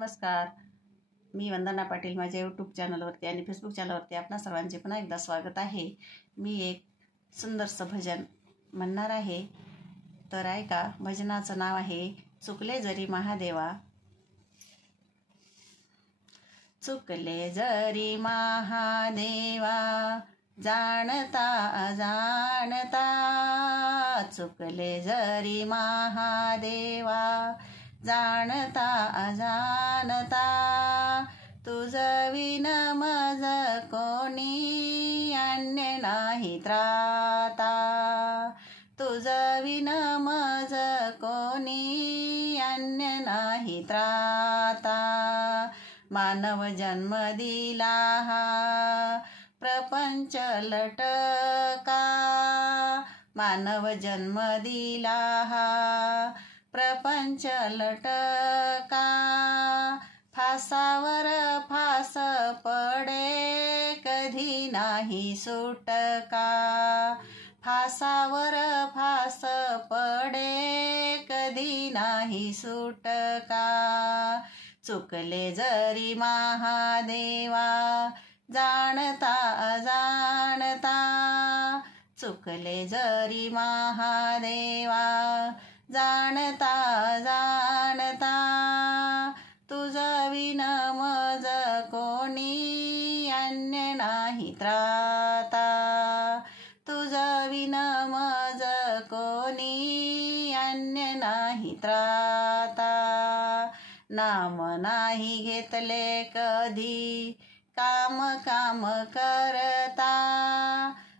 नमस्कार, मी वंदना पाटील. माझ्या यूट्यूब चॅनलवरती आणि फेसबुक चॅनलवरती आपणा सर्वांचे पुन्हा एकदा स्वागत आहे. मी एक सुंदरसं भजन म्हणणार आहे, तर ऐका. भजनाचं नाव आहे चुकले जरी महादेवा. चुकले जरी महादेवा, जाणता अजाणता. चुकले जरी महादेवा, जाणता अजाणता. तुझ विन मज कोणी अन्य नाही त्राता. तुझ विन मज कोणी अन्य नाही त्राता. मानव जन्म दिला हा प्रपंच लटका. मानव जन्म दिला हा प्रपंच लटका. फासावर फास पडे कधी नाही सुटका. फासावर फास पडे कधी नाही सुटका. चुकले जरी महादेवा, जाणता अजाणता. चुकले जरी महादेवा, जाणता जाणता. तुझ विन मज कोणी अन्य नाही त्राता. तुझ विन मज कोणी अन्य नाही त्राता. नाम नाही घेतले कधी काम काम करता.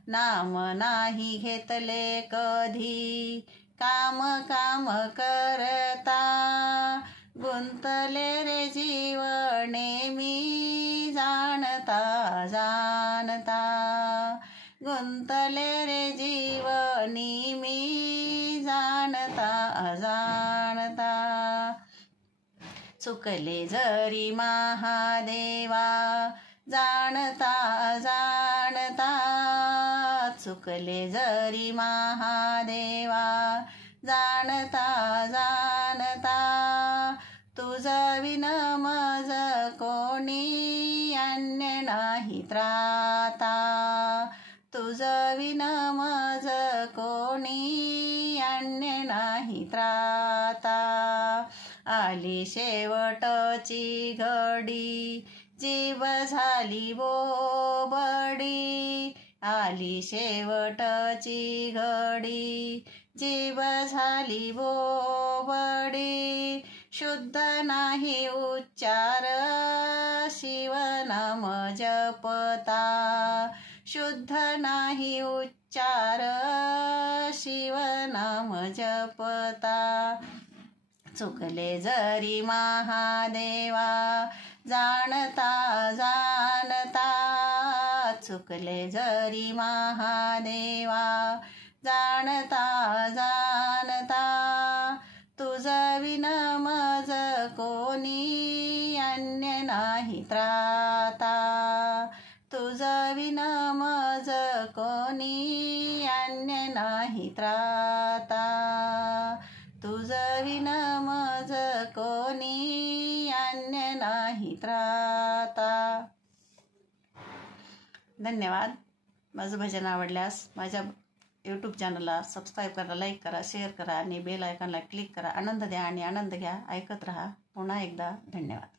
नाम नाही घेतले कधी काम काम करता. गुंतले रे जीवने मी जाणता जाणता. गुंतले रे जीवनी मी जाणता अजाणता. चुकले जरी महादेवा, जाणता अजाणता. चुकले जरी महादेवा, जाणता जाणता. तुझ विन मज कोणी अन्य नाही त्राता. तुझ विन मज कोणी अन्य नाही त्राता. आली शेवटची घडी, जीव झाली बोबडी. आली शेवटची घडी, जीव झाली बोबडी. शुद्ध नाही उच्चार शिवनाम जपता. शुद्ध नाही उच्चार शिवनाम जपता. चुकले जरी महादेवा, जाणता जाणता. चुकले जरी महादेवा, जाणता जाणता. तुझ विन मज कोणी अन्य नाही त्राता. तुझ विन मज कोणी अन्य नाही त्राता. तुझ विन मज कोणी अन्य नाही त्राता. धन्यवाद. माझं भजन आवडल्यास माझ्या यूट्यूब चॅनलला सबस्क्राईब करा, लाईक करा, शेअर करा आणि बेल आयकॉनला क्लिक करा. आनंद द्या आणि आनंद घ्या. ऐकत रहा. पुन्हा एकदा धन्यवाद.